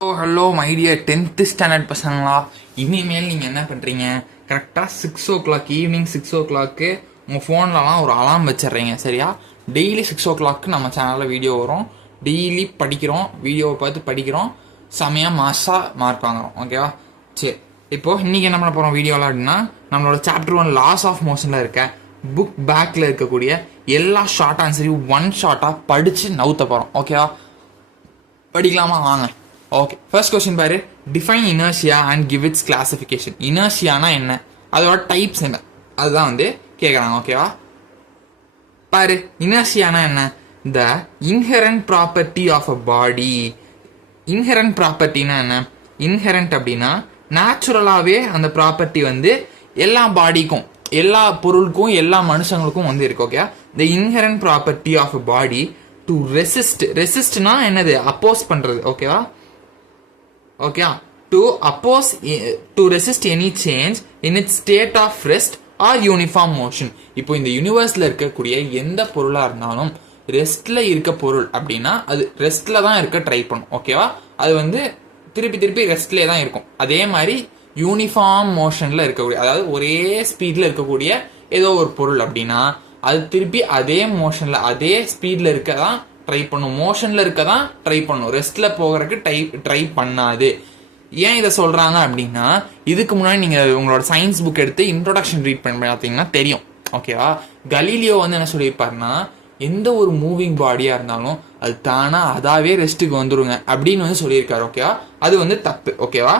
Hello my dear 10th standard பசங்களா, இனிமேல் நீங்கள் என்ன பண்ணுறீங்க? கரெக்டாக 6 o'clock ஈவினிங் 6 o'clock உங்கள் ஃபோன்லலாம் ஒரு அலாம் வச்சிடுறீங்க. சரியா? டெய்லி 6 o'clock நம்ம சேனலில் வீடியோ வரும். டெய்லி படிக்கிறோம், வீடியோவை பார்த்து படிக்கிறோம், செமையாக மாசாக மார்க் வாங்குறோம். ஓகேவா? சரி, இப்போது இன்றைக்கி என்ன பண்ண போகிறோம் வீடியோவில் அப்படின்னா, நம்மளோட சாப்டர் 1 லாஸ் ஆஃப் மோஷனில் இருக்க புக் பேக்கில் இருக்கக்கூடிய எல்லா ஷார்ட் ஆன்சரையும் ஒன் ஷார்ட்டாக படித்து நவுத்த போகிறோம். ஓகேவா? படிக்கலாமா? வாங்க. ஓகே, ஃபர்ஸ்ட் கொஸ்டின் பாரு. Define inertia and give its classification. இனர்ஷியானா என்ன, அதோட டைப்ஸ் என்ன, அதுதான் கேட்குறாங்க. ஓகேவா? பாரு, இனர்ஷியானா என்ன? The inherent property of a body. Inherent ப்ராப்பர்ட்டினா என்ன? இன்ஹெரண்ட் அப்படின்னா நேச்சுரலாகவே அந்த ப்ராப்பர்ட்டி எல்லா பாடிக்கும், எல்லா பொருளுக்கும், எல்லா மனுஷங்களுக்கும் இருக்கு. Okay, the inherent property of a body to ரெசிஸ்ட்னா என்னது? அப்போஸ் பண்றது. ஓகேவா? Okay, to resist any change in its state of rest or uniform motion. இப்போ இந்த யூனிவர்ஸ்ல இருக்கக்கூடிய எந்த பொருளா இருந்தாலும் ரெஸ்ட்ல இருக்க பொருள் அப்படின்னா அது ரெஸ்ட்ல தான் இருக்க ட்ரை பண்ணும். ஓகேவா? அது திருப்பி திருப்பி ரெஸ்ட்லேயே தான் இருக்கும். அதே மாதிரி யூனிஃபார்ம் மோஷன்ல இருக்கக்கூடிய, அதாவது ஒரே ஸ்பீட்ல இருக்கக்கூடிய ஏதோ ஒரு பொருள் அப்படின்னா அது திருப்பி அதே மோஷன்ல அதே ஸ்பீட்ல இருக்க தான் ட்ரை பண்ணும், மோஷன்ல இருக்க தான் ட்ரை பண்ணும், ரெஸ்ட்ல போகிறதுக்கு ட்ரை பண்ணாது. ஏன் இதை சொல்றாங்க அப்படின்னா, இதுக்கு முன்னாடி நீங்க உங்களோட சயின்ஸ் புக் எடுத்து இன்ட்ரோடக்ஷன் ரீட் பண்ணி பார்த்தீங்கன்னா தெரியும். ஓகேவா? கலீலியோ என்ன சொல்லியிருப்பாருன்னா, எந்த ஒரு மூவிங் பாடியா இருந்தாலும் அது தானா அதாவே ரெஸ்ட்டுக்கு வந்துருங்க அப்படின்னு சொல்லியிருக்காரு. ஓகேவா? அது தப்பு. ஓகேவா?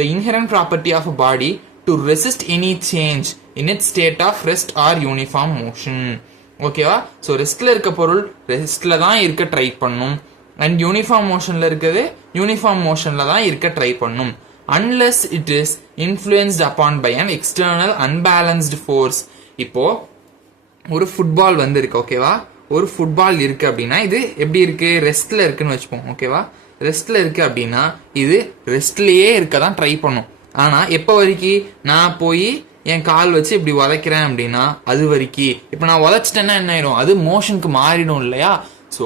The inherent property of a body to resist any change in its state of rest or uniform motion. Okay? So ரெஸ்ட்ல இருக்க பொருள் ரெஸ்ட்ல தான் இருக்க ட்ரை பண்ணும், அண்ட் யூனிஃபார்ம் மோஷன்ல இருக்கிறது யூனிஃபார்ம் மோஷன்ல தான் இருக்க ட்ரை பண்ணும், unless it is influenced upon by an external unbalanced force. இப்போ ஒரு ஃபுட்பால் இருக்கு. ஓகேவா? ஒரு ஃபுட்பால் இருக்கு அப்படின்னா இது எப்படி இருக்கு? ரெஸ்ட்ல இருக்குன்னு வச்சுப்போம். ஓகேவா? ரெஸ்ட்ல இருக்கு அப்படின்னா இது ரெஸ்ட்லயே இருக்க தான் ட்ரை பண்ணும். ஆனா எப்போ வரைக்கும் நான் போய் என் கால் வச்சு இப்படி உதைக்கிறேன் அப்படின்னா அது வரைக்கும், இப்போ நான் உதைச்சிட்டேன்னா என்ன ஆயிடும்? அது மோஷனுக்கு மாறிடும் இல்லையா? ஸோ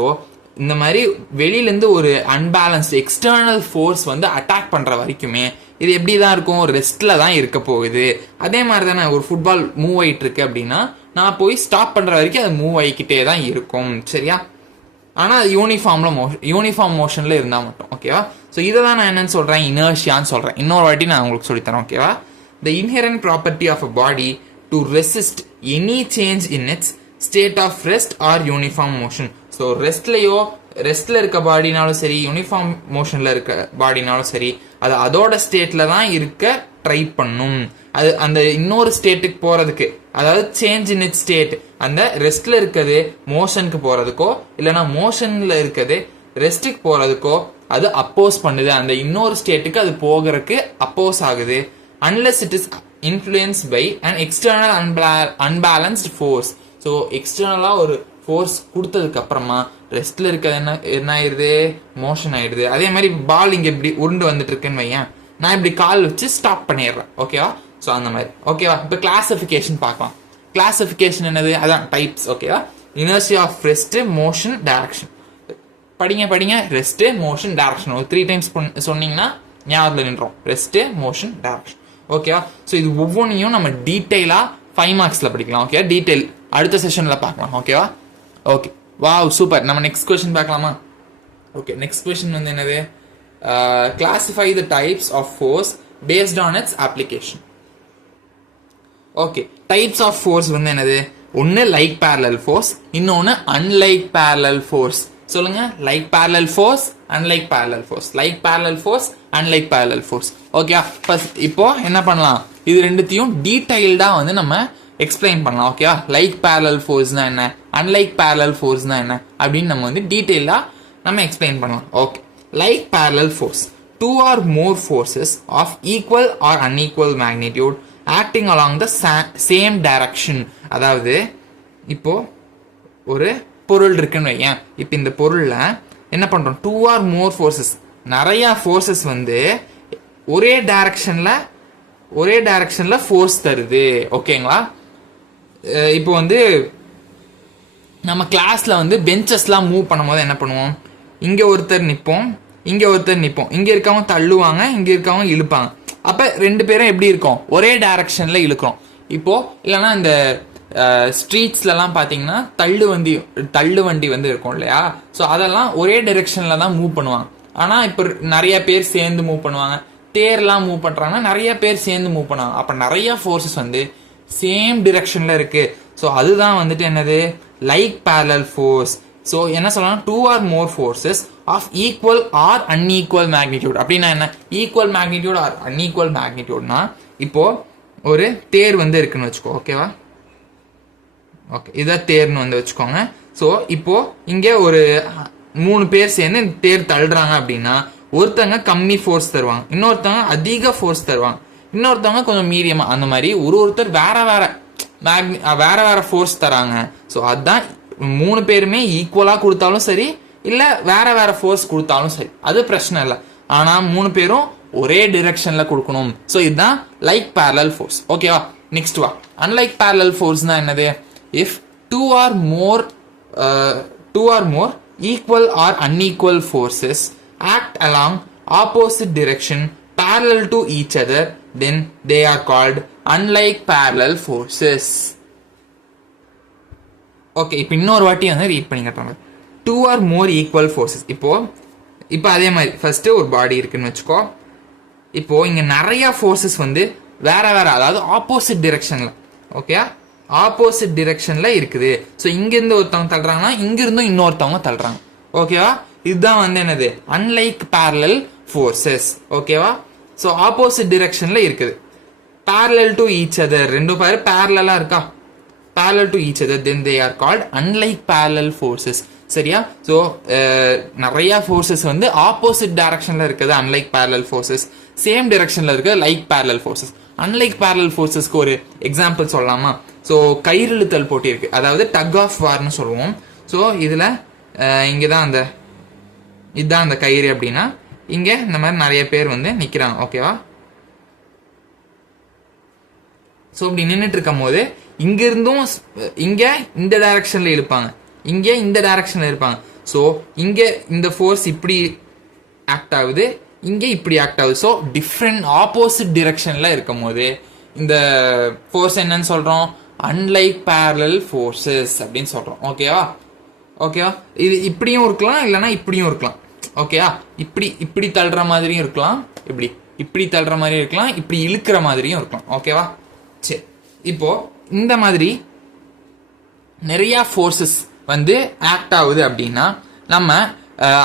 இந்த மாதிரி வெளியிலேருந்து ஒரு அன்பேலன்ஸ்டு எக்ஸ்டர்னல் ஃபோர்ஸ் அட்டாக் பண்ணுற வரைக்குமே இது எப்படி தான் இருக்கும்? ரெஸ்ட்ல தான் இருக்க போகுது. அதே மாதிரி தானே ஒரு ஃபுட்பால் மூவ் ஆகிட்டு இருக்கு அப்படின்னா நான் போய் ஸ்டாப் பண்ணுற வரைக்கும் அது மூவ் ஆகிக்கிட்டே தான் இருக்கும். சரியா? ஆனால் அது யூனிஃபார்ம் மோஷனில் இருந்தால் மட்டும். ஓகேவா? ஸோ இதை தான் நான் என்னன்னு சொல்கிறேன், இனர்ஷியான்னு சொல்கிறேன். இன்னொரு வாட்டி நான் உங்களுக்கு சொல்லித்தரேன். ஓகேவா? The inherent property of a body to resist any change in its state of rest or uniform motion. So ரெஸ்ட்ல இருக்க பாடினாலும் சரி, யூனிஃபார்ம் மோஷன்ல இருக்க பாடினாலும் சரி, அது அதோட ஸ்டேட்ல தான் இருக்க ட்ரை பண்ணும். அது அந்த இன்னொரு ஸ்டேட்டுக்கு போறதுக்கு, அதாவது சேஞ்ச் இன் இட் ஸ்டேட், அந்த ரெஸ்ட்ல இருக்கிறது மோஷனுக்கு போறதுக்கோ இல்லைன்னா மோஷன்ல இருக்கிறது ரெஸ்ட்டுக்கு போறதுக்கோ அது அப்போஸ் பண்ணுது. அந்த இன்னொரு ஸ்டேட்டுக்கு அது போகிறதுக்கு அப்போஸ் ஆகுது. Unless it is influenced by an external unbalanced force. So எக்ஸ்டர்னலாக ஒரு ஃபோர்ஸ் கொடுத்ததுக்கு அப்புறமா ரெஸ்ட்ல இருக்கிறது என்ன ஆயிடுது? மோஷன் ஆயிடுது. அதே மாதிரி பால் இங்கே இப்படி உருண்டு வந்துட்டு இருக்குன்னு வையன், நான் இப்படி கால் வச்சு ஸ்டாப் பண்ணிடுறேன். ஓகேவா? ஸோ அந்த மாதிரி. ஓகேவா? இப்போ கிளாசிஃபிகேஷன் பார்க்கலாம். கிளாசிஃபிகேஷன் என்னது? அதான் டைப்ஸ். ஓகேவா? Inertia of rest, motion, direction. படிங்க. ரெஸ்ட், மோஷன், டைரக்ஷன் ஒரு 3 times சொன்னீங்கன்னா ஞாபகத்தில் நின்றோம். Rest, motion, direction. ஓகேவா? ஸோ இது ஒவ்வொன்றையும் நம்ம டீட்டெயிலாக 5 marksல படிக்கலாம். ஓகே, டீட்டெயில் அடுத்த செஷனில் பார்க்கலாம். ஓகேவா? Okay, wow, super. நம்ம நெக்ஸ்ட் கொஸ்டின் பார்க்கலாமா? ஓகே, நெக்ஸ்ட் கொஸ்டின் என்னது? Classify the types of force based on its application. Okay, types of force என்னது? ஒன்று லைக் பேரலல் ஃபோர்ஸ், இன்னொன்று அன்லைக் பேரலல் ஃபோர்ஸ். சொல்லுங்க. Like parallel force, unlike parallel force. Like parallel force, unlike parallel force. Okay, first இப்போ என்ன பண்ணலாம்? இது ரெண்டுத்தையும் டீடைல்டா நம்ம எக்ஸ்பிளைன் பண்ணலாம். ஓகேவா? லைக் பேரலல் ஃபோர்ஸ்னா என்ன, அன்லைக் பேரலல் ஃபோர்ஸ்னா என்ன அப்படின்னு நம்ம டீடைல்டா நம்ம எக்ஸ்பிளைன் பண்ணலாம். Okay, like parallel force, 2 or more forces of equal or unequal magnitude acting along the same direction. அதாவது இப்போ ஒரு பொருள் இருக்குன்னு வையன். இப்போ இந்த பொருள்ல என்ன பண்றோம்? 2 or more forces, நிறைய ஃபோர்ஸஸ் ஒரே டைரக்ஷன்ல ஃபோர்ஸ் தருது. ஓகேங்களா? இப்போ நம்ம கிளாஸ்ல பெஞ்சஸ்லாம் மூவ் பண்ணும்போது என்ன பண்ணுவோம்? இங்க ஒருத்தர் நிற்போம், இங்க ஒருத்தர் நிப்போம், இங்க இருக்கவங்க தள்ளுவாங்க, இங்க இருக்கவங்க இழுப்பாங்க. அப்ப ரெண்டு பேரும் எப்படி இருக்கும், ஒரே டைரக்ஷன்ல இழுக்கிறோம். இப்போ இல்லைன்னா இந்த ஸ்ட்ரீட்ஸ்லாம் பார்த்தீங்கன்னா தள்ளு வண்டி வந்து இருக்கும் இல்லையா, ஸோ அதெல்லாம் ஒரே டைரெக்ஷனில் தான் மூவ் பண்ணுவாங்க. ஆனால் இப்போ நிறைய பேர் சேர்ந்து மூவ் பண்ணுவாங்க. தேர்லாம் மூவ் பண்ணுறாங்கன்னா நிறைய பேர் சேர்ந்து மூவ் பண்ணுவாங்க. அப்போ நிறைய ஃபோர்ஸஸ் வந்து சேம் டிரெக்ஷனில் இருக்கு. ஸோ அதுதான் வந்துட்டு என்னது, லைக் பேரலல் ஃபோர்ஸ். ஸோ என்ன சொல்லலாம், 2 or more forces of equal or unequal magnitude. அப்படின்னா என்ன, ஈக்குவல் மேக்னிடியூட் ஆர் அன்ஈக்குவல் மேக்னிடியூட்னா, இப்போ ஒரு தேர் வந்து இருக்குன்னு வச்சுக்கோ, ஓகேவா. ஓகே, இதான் தேர்னு வந்து வச்சுக்கோங்க. ஸோ இப்போ இங்கே ஒரு 3 பேர் சேர்ந்து தேர் தள்ளுறாங்க அப்படின்னா, ஒருத்தவங்க கம்மி ஃபோர்ஸ் தருவாங்க, இன்னொருத்தவங்க அதிக ஃபோர்ஸ் தருவாங்க, இன்னொருத்தவங்க கொஞ்சம் மீடியமா, அந்த மாதிரி ஒருத்தர் வேற வேற ஃபோர்ஸ் தராங்க. ஸோ அதுதான் 3 பேருமே ஈக்குவலா கொடுத்தாலும் சரி, இல்ல வேற வேற ஃபோர்ஸ் கொடுத்தாலும் சரி, அது பிரச்சனை இல்லை. ஆனா 3 பேரும் ஒரே டிரெக்ஷன்ல கொடுக்கணும். ஸோ இதுதான் லைக் பேரலல் ஃபோர்ஸ். ஓகேவா. நெக்ஸ்ட் வா, அன்லைக் பேரலல் ஃபோர்ஸ்னா என்னது, if two or more equal or unequal forces act along opposite direction parallel to each other, then they are called unlike parallel forces. Okay, இப்போ இன்னொரு வாட்டி வந்து read பண்ணி காட்டுறாங்க. 2 or more equal forces. இப்போ அதே மாதிரி ஃபர்ஸ்ட் ஒரு பாடி இருக்குன்னு வச்சுக்கோ. இப்போ இங்க நிறைய ஃபோர்ஸஸ் வந்து வேற வேற, அதாவது ஆப்போசிட் டிரெக்ஷன்ல, ஓகே, ஆப்போசிட் டிரெக்ஷன்ல இருக்குது. ஸோ இங்கிருந்து ஒருத்தவங்க தள்ளுறாங்கன்னா இங்கிருந்தும் இன்னொருத்தவங்க தள்ளுறாங்க. ஓகேவா. இதுதான் வந்து என்னது, அன்லைக் பேரலல் ஃபோர்ஸஸ். ஓகேவா. ஸோ ஆப்போசிட் டிரெக்ஷன்ல இருக்குது, parallel to each other, ரெண்டு பேர் parallel இருக்கா, parallel to each other, then they are called unlike parallel forces. சரியா. ஸோ நிறைய ஃபோர்ஸஸ் வந்து ஆப்போசிட் டைரக்ஷன்ல இருக்குது அன்லைக் பேரலல் ஃபோர்ஸஸ், சேம் டைரக்ஷன்ல இருக்குது like parallel forces. Unlike parallel ஃபோர்ஸஸ்க்கு ஒரு எக்ஸாம்பிள் சொல்லலாமா. ஸோ கயிறுழுத்தல் போட்டி இருக்கு, அதாவது டக் ஆஃப் வார்னு சொல்லுவோம். ஸோ இதுல இங்கதான் இதுதான் அந்த கயிறு அப்படின்னா, இங்க இந்த மாதிரி நிறைய பேர் வந்து நிக்கிறாங்க. ஓகேவா. ஸோ இப்படி நின்றுட்டு இருக்கும் போது இங்க இருந்தும் இங்க இந்த டைரக்ஷன்ல இழுப்பாங்க, இங்க இந்த டைரக்ஷன்ல இருப்பாங்க. ஸோ இங்க இந்த ஃபோர்ஸ் இப்படி ஆக்ட் ஆகுது, இங்க இப்படி ஆக்ட் ஆகுது. ஸோ டிஃப்ரெண்ட் ஆப்போசிட் டிரெக்ஷன்ல இருக்கும் போது இந்த ஃபோர்ஸ் என்னன்னு சொல்றோம், அன்லைக் பேரலல் ஃபோர்ஸஸ் அப்படின்னு சொல்றோம். ஓகேவா. ஓகேவா. இது இப்படியும் இருக்கலாம், இல்லைன்னா இப்படியும் இருக்கலாம். ஓகேவா. இப்படி தள்ளுற மாதிரியும் இருக்கலாம், இப்படி தள்ளுற மாதிரியும் இருக்கலாம், இப்படி இழுக்கிற மாதிரியும் இருக்கலாம். ஓகேவா. சரி, இப்போ இந்த மாதிரி நிறைய ஃபோர்ஸஸ் வந்து ஆக்ட் ஆகுது அப்படின்னா நம்ம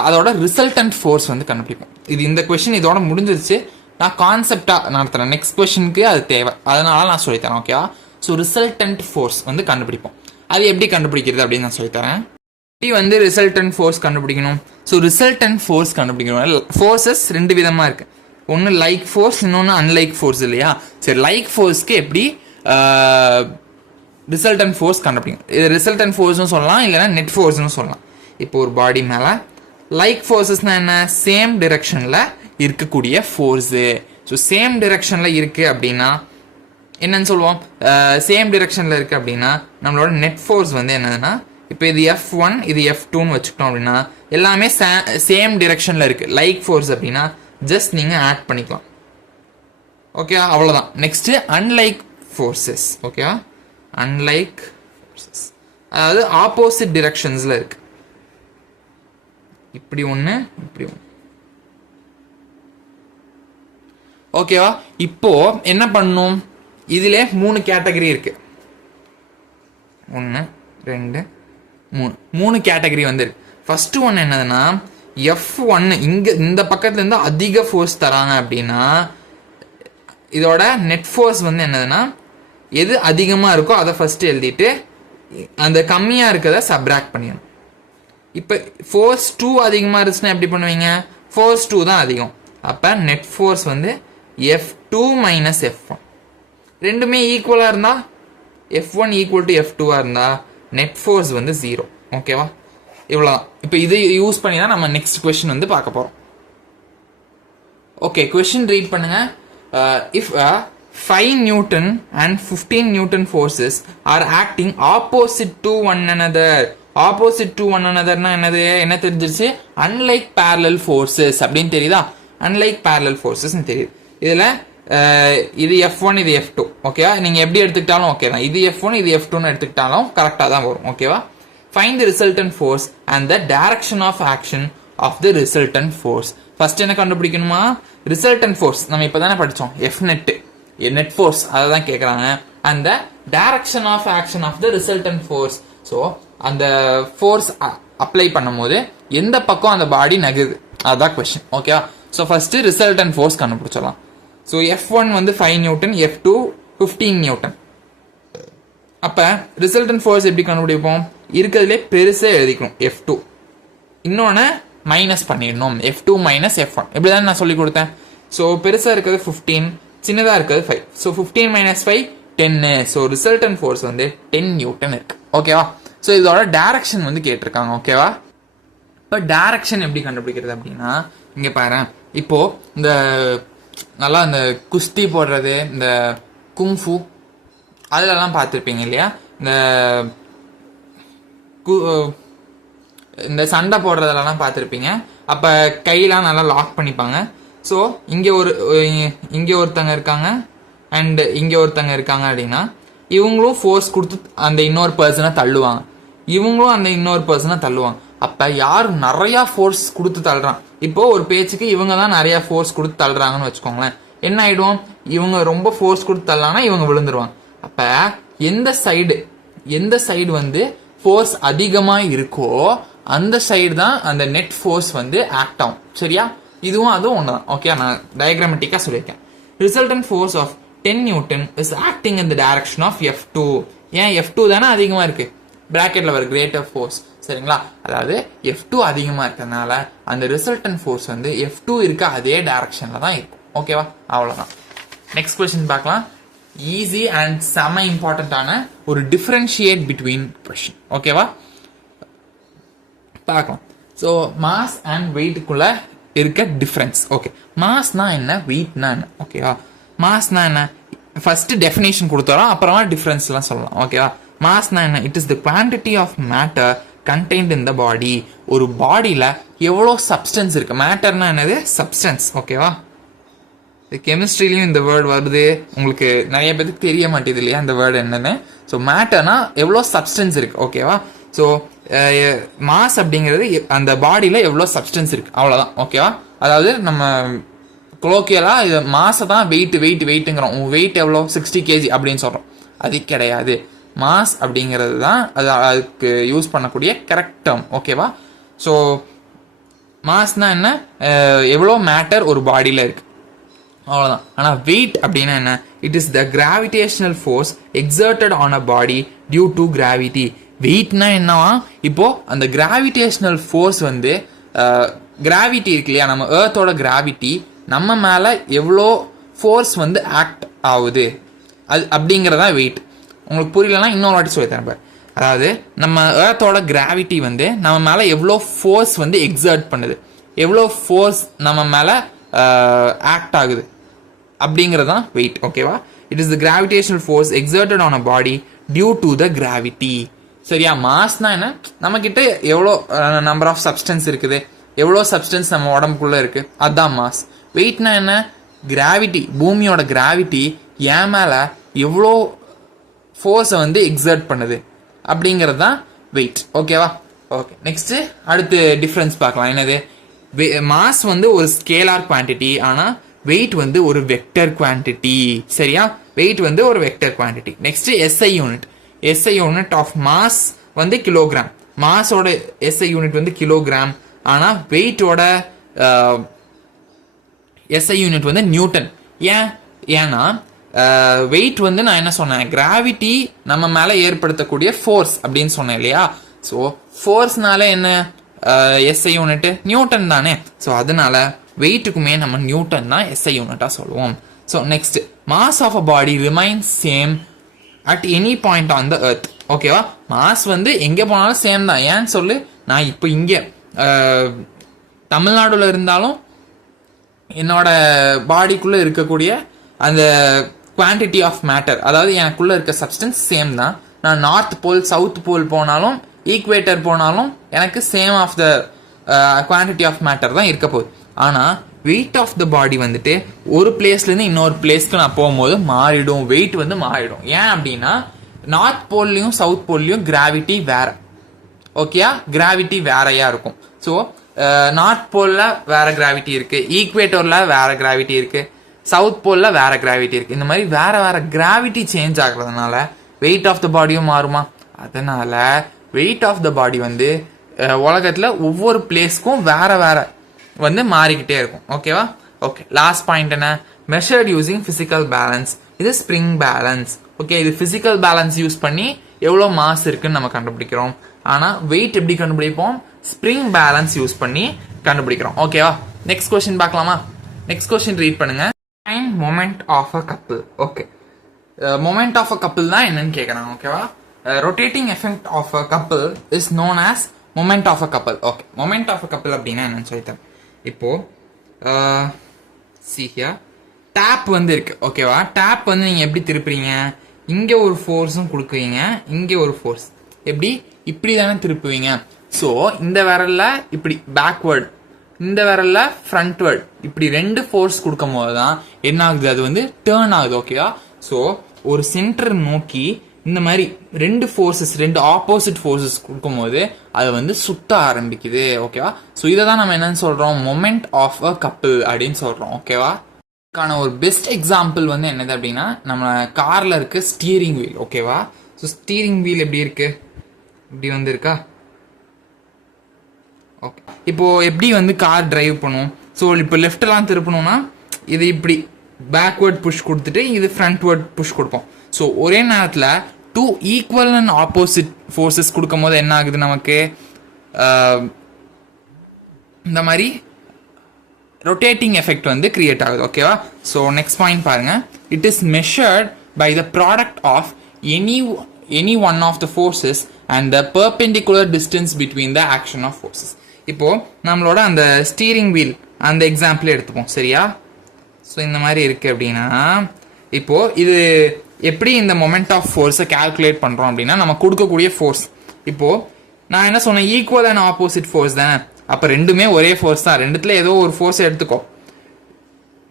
அதோட ரிசல்டன்ட் ஃபோர்ஸ் வந்து கண்டுபிடிப்போம். இது இந்த கொஸ்டின் இதோட முடிஞ்சிருச்சு. நான் கான்செப்டா நடத்துறேன், நெக்ஸ்ட் கொஸ்டினுக்கு அது தேவை, அதனால நான் சொல்லித்தரேன். ஓகேவா. ஸோ ரிசல்டன்ட் ஃபோர்ஸ் வந்து கண்டுபிடிப்போம். அது எப்படி கண்டுபிடிக்கிறது அப்படின்னு நான் சொல்லித்தரேன். எப்படி வந்து ரிசல்டன்ட் ஃபோர்ஸ் கண்டுபிடிக்கணும். ஸோ ரிசல்டன்ட் ஃபோர்ஸ் கண்டுபிடிக்கணும். ஃபோர்ஸஸ் ரெண்டு விதமா இருக்கு, ஒன்று லைக் ஃபோர்ஸ், இன்னொன்று அன்லைக் ஃபோர்ஸ் இல்லையா. சரி, லைக் ஃபோர்ஸ்க்கு எப்படி ரிசல்டன்ட் ஃபோர்ஸ் கண்டுபிடிக்கும். இது ரிசல்டன்ட் ஃபோர்ஸ்னு சொல்லலாம், இல்லைன்னா நெட் ஃபோர்ஸ்னு சொல்லலாம். இப்போ ஒரு பாடி மேல லைக் ஃபோர்ஸஸ்னா என்ன, சேம் டிரெக்ஷன்ல இருக்கக்கூடிய ஃபோர்ஸு. ஸோ சேம் டிரெக்ஷன்ல இருக்கு அப்படின்னா என்னன்னு சொல்லுவோம், சேம் டிரெக்ஷன்ல இருக்கு அப்படின்னா நம்மளோட நெட் ஃபோர்ஸ் வந்து என்னதுன்னா, இப்போ இது F1 இது F2ன்னு வச்சுக்கிட்டோம் அப்படின்னா எல்லாமே சேம் டிரெக்ஷன்ல இருக்கு. லைக் ஃபோர்ஸ் அப்படின்னா ஜஸ்ட் நீங்க ஆட் பண்ணிக்கலாம். ஓகே, அவ்வளவுதான். Next unlike forces. ஓகேவா. அன்லைக் ஃபோர்ஸஸ் அதாவது ஆப்போசிட் டிரெக்ஷன்ஸ்ல இருக்கு, இப்படி ஒன்று இப்படி ஒன்று. ஓகேவா. இப்போ என்ன பண்ணும், இதுல 3 கேட்டகரி இருக்கு, 1 2 3 கேட்டகரி வந்து இருக்கு. ஃபர்ஸ்ட் ஒன் என்னதுன்னா, F1 இங்க இந்த பக்கத்துல இருந்து அதிக ஃபோர்ஸ் தராங்க அப்படின்னா இதோட நெட் ஃபோர்ஸ் வந்து என்னதுன்னா, எது அதிகமா இருக்கோ அதை ஃபர்ஸ்ட் எழுதிட்டு அந்த கம்மியா இருக்கிறத சப்ராக்ட் பண்ணிடணும். இப்போ ஃபோர்ஸ் 2 அதிகமா இருந்துச்சுன்னா எப்படி பண்ணுவீங்க, ஃபோர்ஸ் 2 தான் அதிகம், அப்ப நெட் ஃபோர்ஸ் வந்து F2 மைனஸ் F1. ரெண்டுமே ஈக்குவலா இருந்தா, F1 ஈக்குவல் டு F2 இருந்தா நெட் ஃபோர்ஸ் வந்து 0. ஓகேவா. இவ்வளவுதான். இப்போ இதை யூஸ் பண்ணி தான் நம்ம நெக்ஸ்ட் கொஸ்டின் வந்து பார்க்க போறோம். ஓகே, கொஸ்டின் ரீட் பண்ணுங்க. If 5 Newton and 15 Newton forces are acting opposite to one another opposite to one அனதர்னா என்னது, என்ன தெரிஞ்சிருச்சு, அன்லைக் பேரலல் ஃபோர்ஸஸ் அப்படின்னு தெரியுதா, அன்லைக் பேரலல் ஃபோர்ஸஸ் தெரியுது. இதுல இது F1 இது F2 ஓகேவா, நீங்க எப்படி எடுத்துக்கிட்டாலும் ஓகே தான், இது F1 இது F2 எடுத்துக்கிட்டாலும் கரெக்டா தான் வரும் ஓகேவா. Find the resultant force and the direction of action of the resultant force. First என்ன கண்டுபிடிக்கணுமா, ரிசல்டன்ட் ஃபோர்ஸ் நம்ம இப்பதானே படிச்சோம், F நெட் ஃபோர்ஸ் அதை தான் கேட்குறாங்க. அந்த direction of action of the resultant force. So அந்த ஃபோர்ஸ் அப்ளை பண்ணும்போது எந்த பக்கம் அந்த பாடி நகுது அதுதான் கொஸ்டின் ஓகேவா. ஸோ ஃபர்ஸ்ட் ரிசல்டன்ட் ஃபோர்ஸ் கண்டுபிடிச்சிடலாம். ஸோ F1 வந்து 5 நியூட்டன், F2 15 நியூட்டன். அப்போ ரிசல்டன்ட் ஃபோர்ஸ் எப்படி கண்டுபிடிப்போம், இருக்கிறதுலே பெருசாக எழுதிக்கணும் F2, இன்னொன்று மைனஸ் பண்ணிடணும் F2 மைனஸ் F1, இப்படிதான் நான் சொல்லி கொடுத்தேன். ஸோ பெருசாக இருக்கிறது 15, சின்னதாக இருக்கிறது 5. So 15 minus 5 10. So resultant force வந்து 10 நியூட்டன் இருக்கு ஓகேவா. ஸோ இதோட டைரக்ஷன் வந்து கேட்டிருக்காங்க ஓகேவா. இப்போ டைரக்ஷன் எப்படி கண்டுபிடிக்கிறது அப்படின்னா, இங்க பாரு, இப்போ இந்த நல்லா இந்த குஸ்தி போடுறது, இந்த குங்ஃபு அதிலெல்லாம் பார்த்துருப்பீங்க இல்லையா, இந்த சண்டை போடுறதெல்லாம் பார்த்துருப்பீங்க. அப்போ கையெல்லாம் நல்லா லாக் பண்ணிப்பாங்க. ஸோ இங்கே ஒருத்தங்க இருக்காங்க அண்ட் இங்கே ஒருத்தங்க இருக்காங்க அப்படின்னா, இவங்களும் ஃபோர்ஸ் கொடுத்து அந்த இன்னொரு பர்சனை தள்ளுவாங்க, இவங்களும் அந்த இன்னொரு பர்சனை தள்ளுவாங்க. அப்போ யார் நிறையா ஃபோர்ஸ் கொடுத்து தள்ளுறான், இப்போ ஒரு பேச்சுக்கு இவங்க தான் நிறையா ஃபோர்ஸ் கொடுத்து தள்ளுறாங்கன்னு வச்சுக்கோங்களேன், என்ன ஆயிடும், இவங்க ரொம்ப ஃபோர்ஸ் கொடுத்து தள்ளானா இவங்க விழுந்துருவாங்க. அப்போ எந்த சைடு வந்து ஃபோர்ஸ் அதிகமாக இருக்கோ அந்த சைடு தான் அந்த நெட் ஃபோர்ஸ் வந்து ஆக்ட் ஆகும் சரியா. இதுவும் அதுவும் ஒன்று தான் ஓகே. நான் டயக்ராமட்டிக்காக சொல்லியிருக்கேன். Resultant force of 10 newton is acting in the direction of F2. ஏன் F2 தானே அதிகமாக இருக்கு, பிராக்கெட்ல வர கிரேட்டர் ஃபோர்ஸ் சரிங்களா. அதாவது F2 அதிகமாக இருக்கிறதுனால அந்த ரிசல்டன்ட் ஃபோர்ஸ் வந்து F2 இருக்க அதே டைரக்ஷன்ல தான் இருக்கும் ஓகேவா. அவ்வளோதான். நெக்ஸ்ட் கொஸ்டின் பார்க்கலாம். ஈஸி அண்ட் செம இம்பார்ட்டன்டான ஒரு டிஃபரன்ஷியேட் பிட்வீன் கொஸ்டின் ஓகேவா, பார்க்கலாம். ஸோ மாஸ் அண்ட் வெயிட்டுக்குள்ள இருக்க டிஃபரன்ஸ். ஓகே, மாஸ்னா என்ன, வெயிட்னா என்ன ஓகேவா. மாஸ்னா என்ன, ஃபர்ஸ்ட் டெஃபினேஷன் கொடுத்துறோம், அப்புறமா டிஃபரன்ஸ்லாம் சொல்லலாம் ஓகேவா. மாஸ்னா என்ன, it is the quantity of matter contained in the body. ஒரு பாடியில் எவ்வளோ சப்ஸ்டன்ஸ் இருக்கு, மேட்டர்னா என்னது, சப்ஸ்டன்ஸ் ஓகேவா. கெமிஸ்ட்ரிலையும் இந்த வேர்டு வருது, உங்களுக்கு நிறைய பேருக்கு தெரிய மாட்டேது இல்லையா இந்த வேர்டு என்னன்னு. ஸோ மேட்டர்னா எவ்வளோ சப்ஸ்டன்ஸ் இருக்கு ஓகேவா. ஸோ மாஸ் அப்படிங்கிறது அந்த பாடியில் எவ்வளோ சப்ஸ்டன்ஸ் இருக்கு அவ்வளோதான் ஓகேவா. அதாவது நம்ம குளோக்கியலாக இது மாசை தான் வெயிட்டுங்கிறோம். உங்கள் வெயிட் எவ்வளோ 60 kg அப்படின்னு சொல்கிறோம், அது கிடையாது. மாஸ் அப்படிங்கிறது தான் அதுக்கு யூஸ் பண்ணக்கூடிய கரெக்ட் டேர்ம் ஓகேவா. ஸோ மாஸ்னா என்ன, எவ்வளோ மேட்டர் ஒரு பாடியில் இருக்கு அவ்வளோதான். ஆனால் வெயிட் அப்படின்னா என்ன, it is the gravitational force exerted on a body due to gravity. வெயிட்னா என்னவா, இப்போ அந்த கிராவிடேஷனல் ஃபோர்ஸ் வந்து கிராவிட்டி இருக்கு இல்லையா, நம்ம ஏர்த்தோட கிராவிட்டி நம்ம மேலே எவ்வளோ ஃபோர்ஸ் வந்து ஆக்ட் ஆகுது அது அப்படிங்கிறதா வெயிட். உங்களுக்கு புரியலன்னா இன்னொரு வாட்டி சொல்லித்தரேன் பாரு. அதாவது நம்ம ஏர்த்தோட கிராவிட்டி வந்து நம்ம மேலே எவ்வளோ ஃபோர்ஸ் வந்து எக்ஸர்ட் பண்ணுது, எவ்வளோ ஃபோர்ஸ் நம்ம மேலே ஆக்ட் ஆகுது அப்படிங்கிறதான் வெயிட் ஓகேவா. It is the gravitational force exerted on a body due to the gravity சரியா. மாஸ்னா என்ன, நம்ம கிட்ட எவ்வளோ நம்பர் ஆஃப் சப்ஸ்டன்ஸ் இருக்குது, எவ்வளோ சப்ஸ்டன்ஸ் நம்ம உடம்புக்குள்ள இருக்கு, அதுதான் மாஸ். வெயிட்னா என்ன, கிராவிட்டி, பூமியோட கிராவிட்டி என் மேல எவ்வளோ ஃபோர்ஸை வந்து எக்ஸர்ட் பண்ணுது அப்படிங்கிறது தான் வெயிட் ஓகேவா. ஓகே, நெக்ஸ்ட் அடுத்து டிஃப்ரென்ஸ் பார்க்கலாம். என்னது, மாஸ் வந்து ஒரு ஸ்கேலார் குவான்டிட்டி, ஆனால் வெயிட் வந்து ஒரு வெக்டர் குவான்டிட்டி சரியா. வெயிட் வந்து ஒரு vector quantity. Next SI unit. SI unit of mass வந்து கிலோகிராம். மாஸோட SI யூனிட் வந்து கிலோகிராம், ஆனால் வெயிட்டோட SI யூனிட் வந்து நியூட்டன். ஏன்னா வெயிட் வந்து நான் என்ன சொன்னேன், கிராவிட்டி நம்ம மேலே ஏற்படுத்தக்கூடிய ஃபோர்ஸ் அப்படின்னு சொன்னேன் இல்லையா. ஸோ ஃபோர்ஸ்னால என்ன, SI யூனிட் நியூட்டன் தானே. ஸோ அதனால வெயிட்டுக்குமே நம்ம நியூட்டன் தான் SI யூனிட்டாக சொல்லுவோம். So next, mass of a body remains same at any point on the earth ஓகேவா. மாஸ் வந்து எங்கே போனாலும் சேம் தான். ஏன்னு சொல்லு, நான் இப்போ இங்கே தமிழ்நாடுல இருந்தாலும் என்னோட பாடிக்குள்ளே இருக்கக்கூடிய அந்த குவான்டிட்டி ஆஃப் மேட்டர், அதாவது எனக்குள்ளே இருக்க சப்ஸ்டன்ஸ் சேம் தான். நான் நார்த் போல் சவுத் போல் போனாலும் ஈக்குவேட்டர் போனாலும் எனக்கு same of the quantity of matter தான் இருக்க போகுது. ஆனால் வெயிட் ஆஃப் த பாடி வந்துட்டு ஒரு பிளேஸ்லேருந்து இன்னொரு பிளேஸ்க்கு நான் போகும்போது மாறிடும், வெயிட் வந்து மாறிடும். ஏன் அப்படின்னா நார்த் போல்லையும் சவுத் போல்லையும் கிராவிட்டி வேற, ஓகேயா, கிராவிட்டி வேறையா இருக்கும். ஸோ நார்த் போல்ல வேற கிராவிட்டி இருக்கு, ஈக்குவேட்டர்ல வேற கிராவிட்டி இருக்கு, சவுத் போல்ல வேற கிராவிட்டி இருக்கு. இந்த மாதிரி வேற வேற கிராவிட்டி சேஞ்ச் ஆகுறதுனால வெயிட் ஆஃப் த பாடியும் மாறுமா. அதனால வெயிட் ஆஃப் த பாடி வந்து உலகத்துல ஒவ்வொரு பிளேஸ்க்கும் வேற வேற வந்து மாறிக்கிட்டே இருக்கும். ஓகேவா? ஓகே, லாஸ்ட் பாயிண்ட் என்ன? Measured using physical balance. இது ஸ்ப்ரிங் பேலன்ஸ். ஓகே, இது பிசிக்கல் பேலன்ஸ் யூஸ் பண்ணி எவ்வளோ மாஸ் இருக்குன்னு நம்ம கண்டுபிடிக்கிறோம். ஆனால் வெயிட் எப்படி கண்டுபிடிப்போம்? ஸ்ப்ரிங் பேலன்ஸ் யூஸ் பண்ணி கண்டுபிடிக்கிறோம். ஓகேவா? நெக்ஸ்ட் கொஸ்டின் பார்க்கலாமா? நெக்ஸ்ட் கொஸ்டின் ரீட் பண்ணுங்க. Moment of a couple. Okay, moment of a couple தான் என்னன்னு கேட்குறாங்க. ஓகேவா? Rotating effect of a couple is known as moment of a couple. Okay, moment of a couple அப்படின்னா என்னன்னு சொல்லித்தரேன். இப்போ டேப் வந்து இருக்கு. ஓகேவா? டேப் வந்து நீங்க எப்படி திருப்புறீங்க? இங்க ஒரு ஃபோர்ஸும் கொடுக்குவீங்க, இங்க ஒரு ஃபோர்ஸ். எப்படி? இப்படி தானே திருப்புவீங்க. ஸோ இந்த விரல்ல இப்படி பேக்வேர்டு, இந்த விரல்ல ஃப்ரண்ட்வேர்டு, இப்படி ரெண்டு ஃபோர்ஸ் கொடுக்கும் போது தான் என்ன ஆகுது? அது வந்து டேர்ன் ஆகுது. ஓகேவா? ஸோ ஒரு சென்டர் நோக்கி இந்த மாதிரி ரெண்டு ஃபோர்ஸஸ், ரெண்டு ஆப்போசிட் ஃபோர்ஸஸ் கொடுக்கும்போது அது வந்து சுத்த ஆரம்பிக்குது. ஓகேவா? ஸோ இதை தான் நம்ம என்னன்னு சொல்றோம்? மொமெண்ட் ஆஃப் அ கப்பிள் அப்படின்னு சொல்றோம். ஓகேவா? இதுக்கான ஒரு பெஸ்ட் எக்ஸாம்பிள் வந்து என்னது அப்படின்னா நம்ம கார்ல இருக்க ஸ்டீரிங் வீல். ஓகேவா? ஸோ ஸ்டீரிங் வீல் எப்படி இருக்கு? இப்படி வந்து இருக்கா? ஓகே, இப்போ எப்படி வந்து கார் டிரைவ் பண்ணும்? ஸோ இப்போ லெஃப்ட்லாம் திருப்பணும்னா இது இப்படி பேக்வேர்ட் புஷ் கொடுத்துட்டு இது ஃப்ரண்ட்வேர்ட் புஷ் கொடுப்போம். ஸோ ஒரே நேரத்தில் two equal and opposite forces கொடுக்கும் போது என்ன ஆகுது? நமக்கு இந்த மாதிரி ரொட்டேட்டிங் எஃபெக்ட் வந்து கிரியேட் ஆகுது. ஓகேவா? ஸோ நெக்ஸ்ட் பாயிண்ட் பாருங்க. It is measured by the product of any one of the forces and the perpendicular distance between the action of forces. இப்போ நம்மளோட அந்த ஸ்டீரிங் வீல் அந்த எக்ஸாம்பிள் எடுத்துப்போம். சரியா? ஸோ இந்த மாதிரி இருக்கு அப்படின்னா இப்போ இது எப்படி இந்த மொமெண்ட் ஆஃப் ஃபோர்ஸை கால்குலேட் பண்றோம் அப்படின்னா நம்ம கொடுக்கக்கூடிய ஃபோர்ஸ். இப்போ நான் என்ன சொன்னேன்? ஈக்குவல் அண்ட் ஆப்போசிட் ஃபோர்ஸ் தானே. அப்போ ரெண்டுமே ஒரே ஃபோர்ஸ் தான். ரெண்டுத்துல ஏதோ ஒரு ஃபோர்ஸ் எடுத்துக்கோ.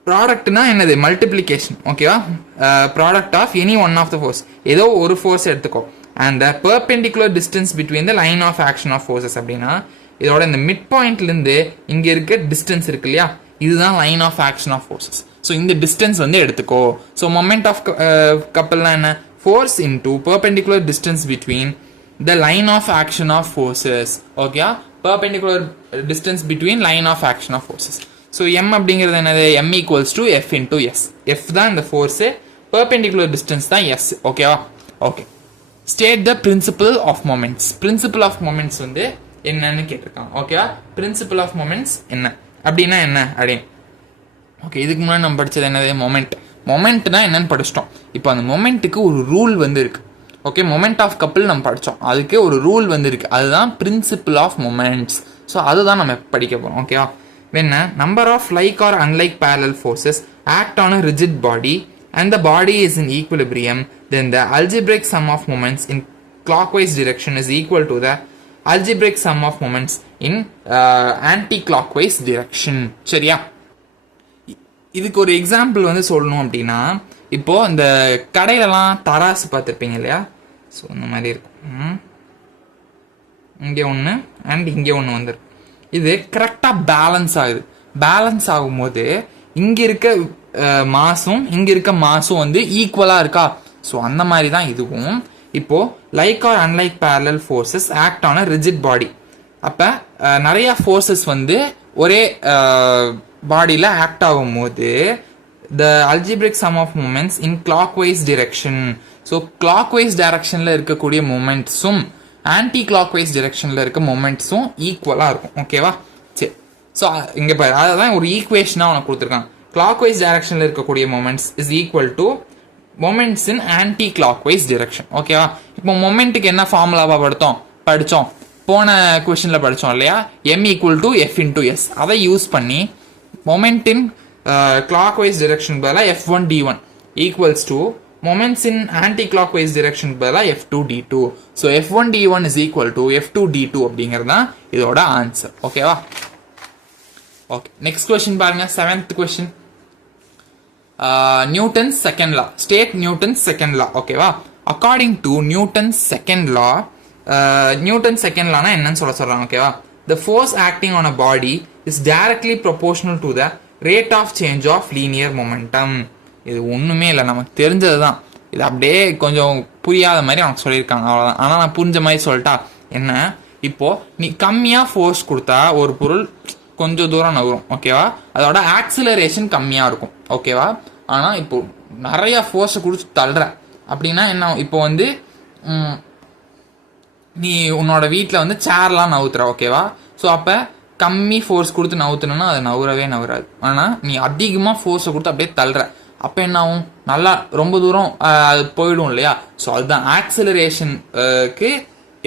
ப்ராடக்ட்னா என்னது? மல்டிப்ளிகேஷன். ஓகேவா? Product of any one of the force, ஏதோ ஒரு ஃபோர்ஸ் எடுத்துக்கோ. And the perpendicular distance between the line of action of forces அப்படின்னா இதோட இந்த மிட் பாயிண்ட்லேருந்து இங்க இருக்க டிஸ்டன்ஸ் இருக்கு இல்லையா, இதுதான் line of action of forces. So இந்த டிஸ்டன்ஸ் வந்து எடுத்துக்கோ. ஸோ மொமெண்ட் ஆஃப் கப்பல்னா என்ன? Force into perpendicular distance between the line of action of forces. Okay, perpendicular distance between line of action of forces. So M அப்படிங்கிறது என்னது? M equals to F into S. F தான் இந்த force, perpendicular distance தான் S. ஓகேவா? Okay, state the principle of moments. Principle of moments வந்து என்னன்னு கேட்டிருக்காங்க. ஓகேவா? பிரின்சிபல் ஆஃப் மொமெண்ட்ஸ் என்ன அப்படின்னா என்ன அப்படின்னு. ஓகே, இதுக்கு முன்னாடி நம்ம படிச்சது என்னது? மொமெண்ட். மொமெண்ட்னா என்னன்னு படிச்சிட்டோம். இப்போ அந்த மொமெண்ட்டுக்கு ஒரு ரூல் வந்து இருக்கு. ஓகே, மொமெண்ட் ஆஃப் கப்பிள் நம்ம படித்தோம், அதுக்கு ஒரு ரூல் வந்து இருக்கு. அதுதான் பிரின்சிபல் ஆஃப் மொமெண்ட்ஸ். ஸோ அதுதான் நம்ம படிக்க போகிறோம். ஓகேவா? when a number of like or unlike parallel forces act on a rigid body and the body is in equilibrium, then the algebraic sum of moments in clockwise direction is equal to the algebraic sum of moments in anti-clockwise direction. சரியா? இதுக்கு ஒரு example வந்து சொல்லணும் அப்படின்னா, இப்போ இந்த கடையிலலாம் தராசு பார்த்துருப்பீங்க இல்லையா? ஸோ இந்த மாதிரி இருக்கும். இங்கே ஒன்று அண்ட் இங்கே ஒன்று வந்துருக்கு. இது கரெக்டாக பேலன்ஸ் ஆகுது. பேலன்ஸ் ஆகும்போது இங்கே இருக்க மாசும் இங்கே இருக்க மாசும் வந்து ஈக்குவலாக இருக்கா? ஸோ அந்த மாதிரி தான் இதுவும். இப்போ like or unlike parallel forces act on a rigid body. அப்போ நிறைய ஃபோர்ஸஸ் வந்து ஒரே பாடியில் ஆக்ட் ஆகும்போது the algebraic sum of moments in clockwise direction. So clockwise டைரக்ஷனில் இருக்கக்கூடிய மூமெண்ட்ஸும் ஆன்டி கிளாக்வைஸ் டிரெக்ஷனில் இருக்க மூமெண்ட்ஸும் ஈக்குவலாக இருக்கும். ஓகேவா? சரி, ஸோ இங்கே பாரு, அதான் ஒரு ஈக்குவேஷனாக உனக்கு கொடுத்துருக்காங்க. கிளாக்வைஸ் டைரக்ஷனில் இருக்கக்கூடிய moments is equal to moments in anti clockwise direction. ஓகேவா? இப்போ மொமெண்ட்டுக்கு என்ன ஃபார்முலாவா படித்தோம் போன கொஸ்டினில் படித்தோம் இல்லையா? M equal to F into S. அதை யூஸ் பண்ணி மொமெண்ட் இன் clockwise direction பதிலாக F1 D1 equals to moments in anti-clockwise direction பதிலா F2 D2. So F1 D1 is equal to F2 D2 அப்படிங்கிறது தான் இதோட ஆன்சர். ஓகேவா? ஓகே, நெக்ஸ்ட் கொஸ்டின் பாருங்க. 7th question. Newton's second law. State Newton's second law. ஓகேவா? According to Newton's second law, Newton second லானா என்னன்னு சொல்றாங்க. ஓகேவா? The force acting on a body is directly proportional to the rate of change of linear momentum. இது ஒண்ணுமே இல்லை, நமக்கு தெரிஞ்சது தான். இது அப்படியே கொஞ்சம் புரியாத மாதிரி அவங்க சொல்லியிருக்காங்க, அவ்வளோதான். ஆனால் நான் புரிஞ்ச மாதிரி சொல்லிட்டா என்ன, இப்போ நீ கம்மியாக ஃபோர்ஸ் கொடுத்தா ஒரு பொருள் கொஞ்சம் தூரம் நகரும். ஓகேவா? அதோட ஆக்சிலரேஷன் கம்மியாக இருக்கும். ஓகேவா? ஆனால் இப்போ நிறைய ஃபோர்ஸை கொடுத்து தள்ளுற அப்படின்னா என்ன, இப்போ வந்து நீ உன்னோட வீட்டில் வந்து சேர்லாம் நவுத்துற. ஓகேவா? ஸோ அப்போ கம்மி ஃபோர்ஸ் கொடுத்து நவுத்துனா அது நவுறவே நவுறாது. ஆனால் நீ அதிகமாக ஃபோர்ஸை கொடுத்து அப்படியே தள்ளுற, அப்போ என்ன ஆகும், நல்லா ரொம்ப தூரம் அது போயிடும் இல்லையா? ஸோ அதுதான் ஆக்சிலரேஷனுக்கு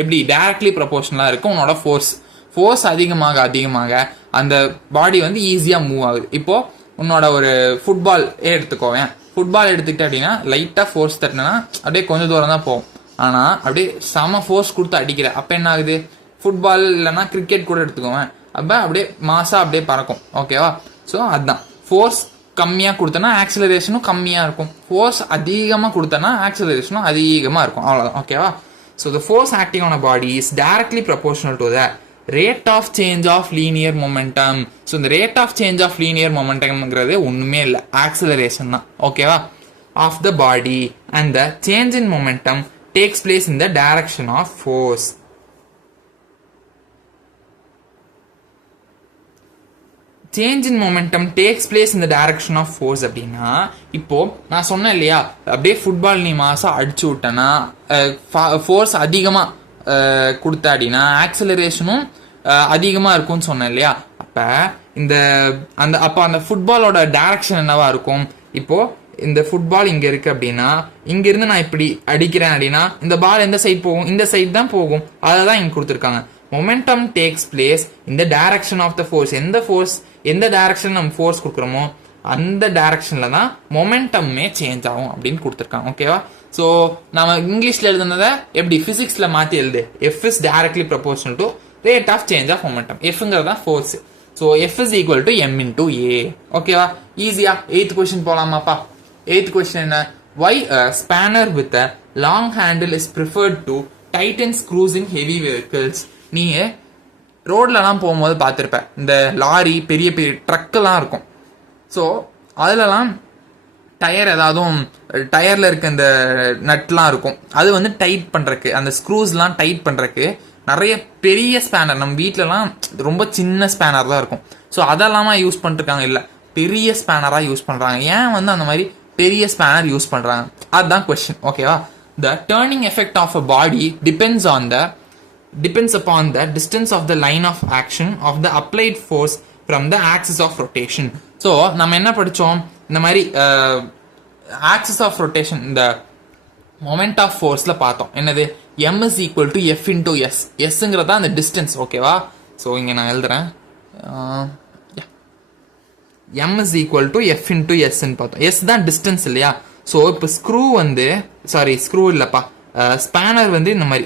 எப்படி டைரக்ட்லி ப்ரொபோர்ஷனலாக இருக்கும் உன்னோட ஃபோர்ஸ் அதிகமாக அதிகமாக அந்த பாடி வந்து ஈஸியாக மூவ் ஆகுது. இப்போது உன்னோட ஒரு ஃபுட்பால் எடுத்துக்கோவேன். ஃபுட்பால் எடுத்துக்கிட்ட அப்படின்னா லைட்டாக ஃபோர்ஸ் தட்டினா அப்படியே கொஞ்சம் தூரம் தான் போகும். ஆனால் அப்படியே செம ஃபோர்ஸ் கொடுத்து அடிக்கிற, அப்போ என்ன ஆகுது, ஃபுட்பால் இல்லைன்னா கிரிக்கெட் கூட எடுத்துக்கோவேன், அப்போ அப்படியே மாசாக அப்படியே பறக்கும். ஓகேவா? ஸோ அதுதான், ஃபோர்ஸ் கம்மியாக கொடுத்தனா ஆக்சிலரேஷனும் கம்மியாக இருக்கும், ஃபோர்ஸ் அதிகமாக கொடுத்தனா ஆக்சிலரேஷனும் அதிகமாக இருக்கும். அவ்வளோதான். ஓகேவா? So the force acting on a body is directly proportional to the rate of change of linear momentum. So இந்த rate of change of linear மொமெண்டம்ங்கிறது ஒன்றுமே இல்லை, ஆக்சிலரேஷன் தான். ஓகேவா? Of the body and the change in momentum takes place in the direction of force. Change in momentum takes place in the direction of force அப்படின்னா, இப்போ நான் சொன்னேன் இல்லையா, அப்படியே ஃபுட்பால் நீ மாசா அடிச்சு விட்டனா ஃபோர்ஸ் அதிகமாக கொடுத்த அப்படின்னா ஆக்சிலரேஷனும் அதிகமாக இருக்கும்னு சொன்னேன் இல்லையா? அப்போ அந்த ஃபுட்பாலோட டைரக்ஷன் என்னவா இருக்கும், இப்போ இந்த ஃபுட்பால் இங்க இருக்கு அப்படின்னா இங்கிருந்து நான் இப்படி அடிக்கிறேன் அப்படின்னா இந்த பால் எந்த சைட் போகும், இந்த சைட் தான் போகும். அதை தான் இங்க கொடுத்துருக்காங்க. மொமெண்டம் டேக்ஸ் பிளேஸ் இந்த டைரக்ஷன் ஆஃப் த ஃபோர்ஸ். எந்த டைரக்ஷன் நம்ம ஃபோர்ஸ் கொடுக்குறோமோ அந்த டைரக்ஷன்ல தான் மொமெண்டமே சேஞ்ச் ஆகும் அப்படின்னு கொடுத்துருக்காங்க. ஓகேவா? ஸோ நம்ம இங்கிலீஷ்ல எழுதுனதை எப்படி பிசிக்ஸ்ல மாற்றி எழுது, F is directly proportional to rate of change of momentum. எஃப்ங்கிறது தான் force. So F is equal to M into A. ஓகேவா? ஈஸியா 8th கொஸ்டின் போலாமாப்பா? 8th question என்ன, why a spanner with a long handle is preferred to tighten screws in heavy vehicles. நீ ரோட்லலாம் போகும்போது பார்த்துருப்ப, இந்த lorry பெரிய பெரிய ட்ரக்கெல்லாம் இருக்கும். ஸோ அதுலலாம் டயர் டயரில் இருக்க இந்த நட்லாம் இருக்கும், அது வந்து டைட் பண்ணுறக்கு, அந்த ஸ்க்ரூஸ்லாம் டைட் பண்ணுறக்கு நிறைய பெரிய ஸ்பேனர், நம்ம வீட்டிலலாம் ரொம்ப சின்ன ஸ்பேனர் தான் இருக்கும். ஸோ அதெல்லாமா யூஸ் பண்ணிருக்காங்க, இல்லை பெரிய ஸ்பேனராக யூஸ் பண்ணுறாங்க. ஏன் வந்து அந்த மாதிரி பெரிய ஸ்பேனர் யூஸ் பண்றாங்க, அதுதான் கொஸ்டின். ஓகேவா? The turning effect of a body depends upon the distance of the line of action of the applied force from the axis of rotation. So நம்ம என்ன படிச்சோம், இந்த மாதிரி axis of rotation இந்த moment of forceல பார்த்தோம். என்னது, m is equal to f into s. sங்கிறதா அந்த distance. ஓகேவா? ஸோ இங்க நான் எழுதுறேன், m is equal to f into s ன்னு பார்த்தோம். s தான் டிஸ்டன்ஸ் இல்லையா? ஸோ இப்போ ஸ்க்ரூ இல்லைப்பா, ஸ்பேனர் வந்து இந்த மாதிரி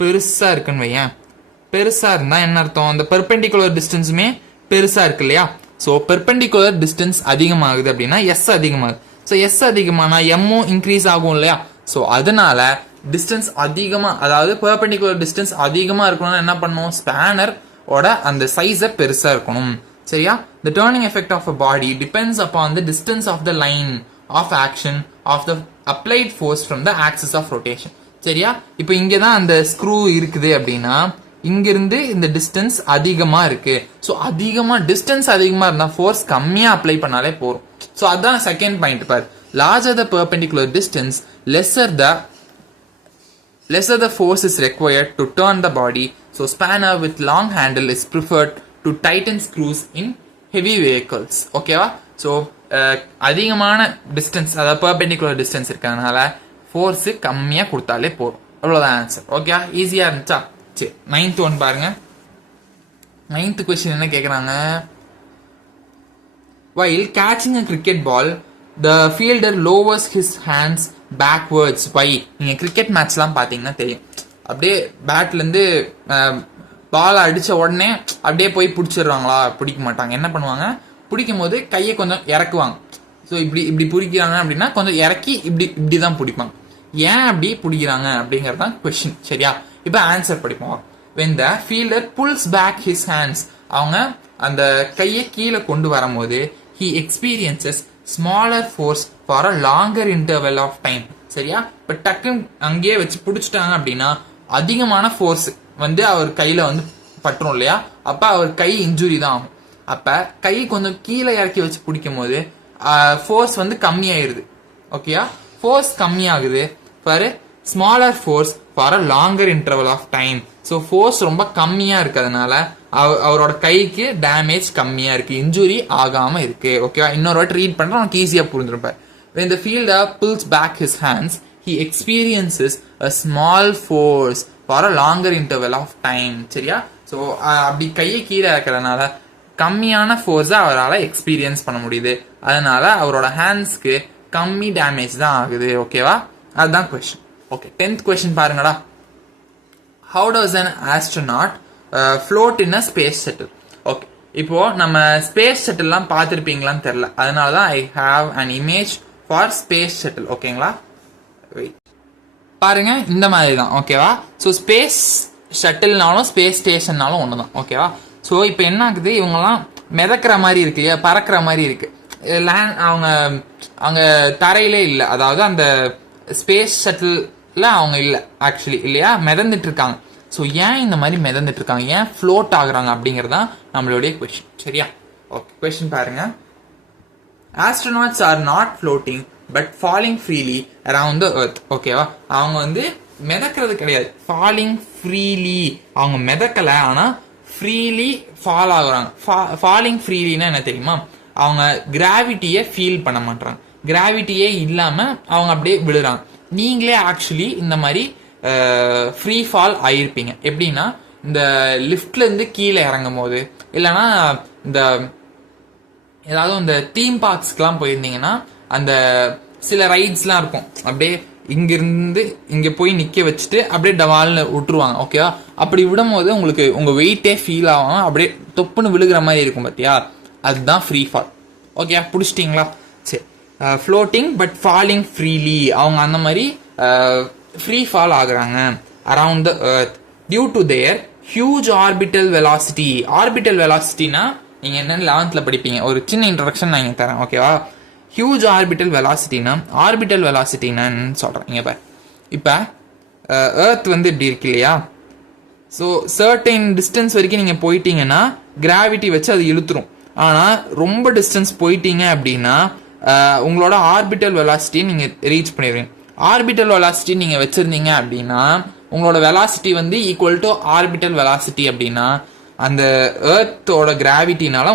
பெருசா இருக்குன்னு வையேன். பெருசா இருந்தா என்ன அர்த்தம், அந்த பெர்பெண்டிகுலர் டிஸ்டன்ஸுமே பெருசா இருக்கு இல்லையா? ஸோ பெர்பெண்டிகுலர் டிஸ்டன்ஸ் அதிகமாகுது அப்படின்னா எஸ் அதிகமாகுது. ஸோ எஸ் அதிகமானா எம்மும் இன்க்ரீஸ் ஆகும் இல்லையா? ஸோ அதனால டிஸ்டன்ஸ் அதிகமாக, அதாவது பெர்பெண்டிகுலர் டிஸ்டன்ஸ் அதிகமாக இருக்கணும்னா என்ன பண்ணணும், ஸ்பேனர் ஓட அந்த சைஸை பெருசா இருக்கணும். சரியா? The turning effect of a body depends upon the distance of the line of action of the applied force from the axis of rotation. சரியா? இப்போ இங்கே தான் அந்த ஸ்க்ரூ இருக்குது அப்படின்னா இங்கிருந்து இந்த டிஸ்டன்ஸ் அதிகமா இருக்கு. ஸோ டிஸ்டன்ஸ் அதிகமா இருந்தா ஃபோர்ஸ் கம்மியா அப்ளை பண்ணாலே போறோம். ஸோ அதான் செகண்ட் பாயிண்ட் பாரு. Larger the perpendicular distance lesser the force is required to turn the body. So spanner with long handle is preferred to tighten screws in heavy vehicles. ஓகேவா? So அதிகமான distance, அதாவது perpendicular distance இருக்கிறதுனால force கம்மியாக கொடுத்தாலே போதும். அவ்வளோதான் answer. Okay, ஈஸியாக இருந்துச்சா? சரி, 9th ஒன் பாருங்க. 9th கொஸ்டின் என்ன கேட்குறாங்க, while catching a cricket ball the fielder lowers his hands backwards by. நீங்கள் கிரிக்கெட் மேட்ச்லாம் பார்த்தீங்கன்னா தெரியும், அப்படியே பேட்லேருந்து பால் அடித்த உடனே அப்படியே போய் பிடிச்சிடுறாங்களா? பிடிக்க மாட்டாங்க. என்ன பண்ணுவாங்க, பிடிக்கும் போது கையை கொஞ்சம் இறக்குவாங்க. ஸோ இப்படி பிடிக்கிறாங்க அப்படின்னா கொஞ்சம் இறக்கி இப்படி தான் பிடிப்பாங்க. ஏன் அப்படி பிடிக்கிறாங்க அப்படிங்கிறது தான் கொஸ்டின். சரியா? இப்போ ஆன்சர் படிப்போம். when the fielder pulls back his hands, அவங்க அந்த கையை கீழே கொண்டு வரும்போது he experiences smaller force for a longer interval of time. சரியா? இப்போ டக்குன்னு அங்கேயே வச்சு பிடிச்சிட்டாங்க அப்படின்னா அதிகமான ஃபோர்ஸ் வந்து அவர் கையில வந்து பட்டுரும் இல்லையா? அப்ப அவர் கை இன்ஜுரி தான் ஆகும். அப்ப கை கொஞ்சம் கீழே இறக்கி வச்சு பிடிக்கும் போது ஃபோர்ஸ் வந்து கம்மியாயிருது. ஓகேயா? ஃபோர்ஸ் கம்மியாகுது for smaller force for a longer interval of time. So force ரொம்ப கம்மியா இருக்கிறதுனால அவரோட கைக்கு டேமேஜ் கம்மியா இருக்கு, இன்ஜுரி ஆகாம இருக்கு. ஓகேவா? இன்னொரு வாட்டி ரீட் பண்றேன், உனக்கு ஈஸியா புரிஞ்சிருப்பேன். when the fielder pulls back his hands, he experiences a small force for a longer interval of time. சரியா? ஸோ அப்படி கையை கீழே இருக்கிறதுனால கம்மியான ஃபோர்ஸை அவரால் எக்ஸ்பீரியன்ஸ் பண்ண முடியுது. அதனால அவரோட ஹேண்ட்ஸ்க்கு கம்மி டேமேஜ் தான் ஆகுது. ஓகேவா? அதுதான் கொஸ்டின். ஓகே, 10th கொஸ்டின் பாருங்கடா. how does an astronaut float in a space shuttle? Okay, இப்போ நம்ம ஸ்பேஸ் ஷட்டில்லாம் பார்த்துருப்பீங்களான்னு தெரியல, அதனால தான் I have an image for space shuttle. ஓகேங்களா? பாருங்க, இந்த மாதிரி தான். ஓகேவா? ஸோ ஸ்பேஸ் ஷட்டில்னாலும் ஸ்பேஸ் ஸ்டேஷன்னாலும் ஒன்று தான். ஓகேவா? ஸோ இப்போ என்ன ஆகுது, இவங்கெல்லாம் மிதக்கிற மாதிரி இருக்கு இல்லையா, பறக்கிற மாதிரி இருக்கு. அவங்க தரையிலே இல்லை, அதாவது அந்த ஸ்பேஸ் ஷட்டில் அவங்க இல்லை ஆக்சுவலி இல்லையா, மிதந்துட்டு இருக்காங்க. ஸோ ஏன் இந்த மாதிரி மிதந்துட்டு இருக்காங்க, ஏன் ஃப்ளோட் ஆகுறாங்க அப்படிங்கிறது தான் நம்மளுடைய கொஸ்டின். சரியா? ஓகே, கொஸ்டின் பாருங்க. astronauts are not floating but falling freely around the earth. ஓகேவா? அவங்க வந்து மிதக்கிறது கிடையாது, ஃபாலிங் ஃப்ரீலி. அவங்க மிதக்கல, ஆனா ஃப்ரீலி ஃபால் ஆகுறாங்க. ஃபாலிங் ஃப்ரீலின்னா என்ன தெரியுமா? அவங்க கிராவிட்டியை ஃபீல் பண்ண மாட்டாங்க, கிராவிட்டியே இல்லாம அவங்க அப்படியே விழுறாங்க. நீங்களே ஆக்சுவலி இந்த மாதிரி ஃப்ரீ ஃபால் ஆயிருப்பீங்க. எப்படின்னா, இந்த லிஃப்ட்ல இருந்து கீழே இறங்கும் போது, இல்லைன்னா இந்த ஏதாவது இந்த தீம் பார்க்ஸ்க்கெல்லாம் போயிருந்தீங்கன்னா அந்த சில ரைட்ஸ்லாம் இருக்கும், அப்படியே இங்கிருந்து இங்க போய் நிக்க வச்சுட்டு அப்படியே டவால்னு விட்டுருவாங்க. ஓகேவா? அப்படி விடும் போது உங்களுக்கு உங்க வெயிட்டே ஃபீல் ஆகாம அப்படியே தொப்புன்னு விழுகிற மாதிரி இருக்கும் பார்த்தியா, அதுதான் ஃப்ரீ ஃபால். ஓகே, பிடிச்சிட்டிங்களா? சரி, ஃப்ளோட்டிங் பட் ஃபாலிங் ஃப்ரீலி, அவங்க அந்த மாதிரி ஃப்ரீ ஃபால் ஆகுறாங்க around the earth due to their huge orbital velocity. Orbital வெலாசிட்டினா நீங்க என்னன்னு 11th படிப்பீங்க, ஒரு சின்ன இன்ட்ரடக்ஷன் நான் இங்க தரேன். ஓகேவா? ஹியூஜ் ஆர்பிட்டல் வெலாசிட்டினா, ஆர்பிட்டல் வெலாசிட்டின்னு சொல்றேன். இங்க பாரு, இப்ப எர்த் வந்து இப்படி இருக்கு இல்லையா, ஸோ சர்டைன் டிஸ்டன்ஸ் வரைக்கும் நீங்க போயிட்டீங்கன்னா கிராவிட்டி வச்சு அது இழுத்துரும். ஆனா ரொம்ப டிஸ்டன்ஸ் போயிட்டீங்க அப்படின்னா உங்களோட ஆர்பிட்டல் வெலாசிட்டி நீங்க ரீச் பண்ணிடுவீங்க. ஆர்பிட்டல் வெலாசிட்டி நீங்க வச்சிருந்தீங்க அப்படின்னா உங்களோட வெலாசிட்டி வந்து ஈக்குவல் டு ஆர்பிட்டல் வெலாசிட்டி அப்படின்னா அந்த எர்த்தோட கிராவிட்டினால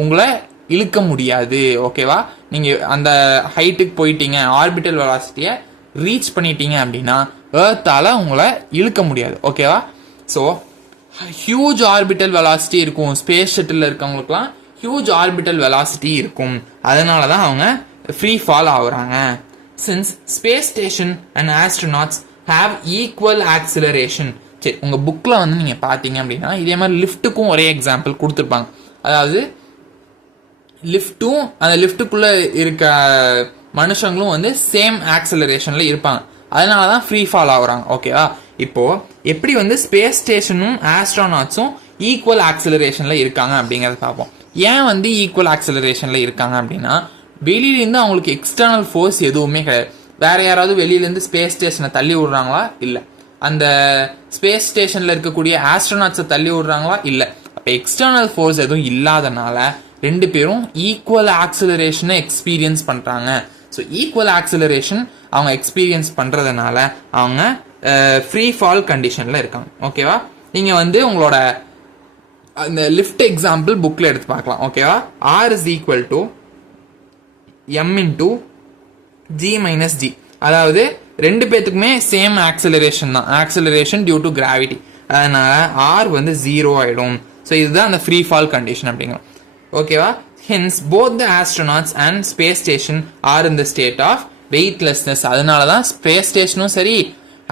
உங்களை இழுக்க முடியாது. ஓகேவா? நீங்க அந்த ஹைட்டுக்கு போயிட்டீங்க, ஆர்பிட்டல் வெலாசிட்டியை ரீச் பண்ணிட்டீங்க அப்படின்னா எர்த்தால உங்களை இழுக்க முடியாது. ஓகேவா? ஸோ ஹியூஜ் ஆர்பிட்டல் வெலாசிட்டி இருக்கும். ஸ்பேஸ் ஷட்டில் இருக்கவங்களுக்குலாம் ஹியூஜ் ஆர்பிட்டல் வெலாசிட்டி இருக்கும், அதனால தான் அவங்க ஃப்ரீ ஃபால் ஆகுறாங்க. Since space station and astronauts have equal acceleration. சரி, உங்க புக்ல வந்து நீங்க பாத்தீங்க அப்படின்னா இதே மாதிரி லிஃப்ட்டுக்கும் ஒரே எக்ஸாம்பிள் கொடுத்துருப்பாங்க. அதாவது லிஃப்ட்டும் அந்த லிஃப்ட்டுக்குள்ள இருக்க மனுஷங்களும் வந்து சேம் ஆக்சிலரேஷன்ல இருப்பாங்க, அதனாலதான் ஃப்ரீ ஃபால் ஆகுறாங்க. ஓகேவா? இப்போ எப்படி வந்து ஸ்பேஸ் ஸ்டேஷனும் ஆஸ்ட்ரோநாட்ஸும் ஈக்குவல் ஆக்சிலரேஷன்ல இருக்காங்க அப்படிங்கறத பார்ப்போம். ஏன் வந்து ஈக்குவல் ஆக்சிலரேஷன்ல இருக்காங்க அப்படின்னா, வெளியிலேருந்து அவங்களுக்கு எக்ஸ்டர்னல் ஃபோர்ஸ் எதுவுமே கிடையாது. வேற யாராவது வெளியிலேருந்து ஸ்பேஸ் ஸ்டேஷனை தள்ளி விடுறாங்களா? இல்லை. அந்த ஸ்பேஸ் ஸ்டேஷன்ல இருக்கக்கூடிய ஆஸ்ட்ரோநாட்ஸை தள்ளி விடுறாங்களா? இல்லை. அப்போ எக்ஸ்டர்னல் ஃபோர்ஸ் எதுவும் இல்லாதனால ரெண்டு பேரும் ஈக்குவல் ஆக்சிலரேஷனை எக்ஸ்பீரியன்ஸ் பண்றாங்க. ஸோ ஈக்குவல் ஆக்சிலரேஷன் அவங்க எக்ஸ்பீரியன்ஸ் பண்றதுனால அவங்க ஃப்ரீ ஃபால் கண்டிஷன்ல இருக்காங்க. ஓகேவா? நீங்க வந்து உங்களோட அந்த லிஃப்ட் எக்ஸாம்பிள் புக்ல எடுத்து பார்க்கலாம். ஓகேவா? R is equal to m into g minus g. அதாவது ரெண்டு பேத்துக்குமே சேம் ஆக்சிலரேஷன் தான், ஆக்சிலரேஷன் டியூ டு கிராவிட்டி. அதனால R வந்து 0 ஆயிடும். ஸோ இதுதான் அந்த ஃப்ரீ ஃபால் கண்டிஷன் அப்படிங்கிறோம். ஓகேவா? Hence both the astronauts and space station are in the state of weightlessness. அதனால தான் ஸ்பேஸ் ஸ்டேஷனும் சரி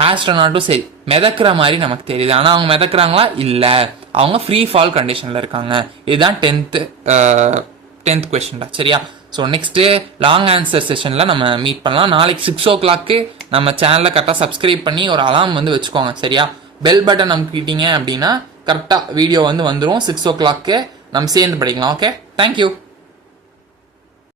ஆஸ்ட்ரோநாட்டும் சரி மிதக்கிற மாதிரி நமக்கு தெரியுது. ஆனால் அவங்க மிதக்குறாங்களா? இல்லை, அவங்க ஃப்ரீ ஃபால் கண்டிஷனில் இருக்காங்க. இதுதான் 10th கொஸ்டின்டா. சரியா? ஸோ நெக்ஸ்ட்டு லாங் ஆன்சர் செஷனில் நம்ம மீட் பண்ணலாம். நாளைக்கு 6 o'clock நம்ம சேனலை கரெக்டாக சப்ஸ்கிரைப் பண்ணி ஒரு அலாம் வந்து வச்சுக்கோங்க. சரியா? பெல் பட்டன் அமுக்கிட்டீங்க அப்படின்னா கரெக்டாக வீடியோ வந்து வந்துடும். 6 o'clock நம்ம சேர்ந்து படிக்கலாம். Okay, thank you.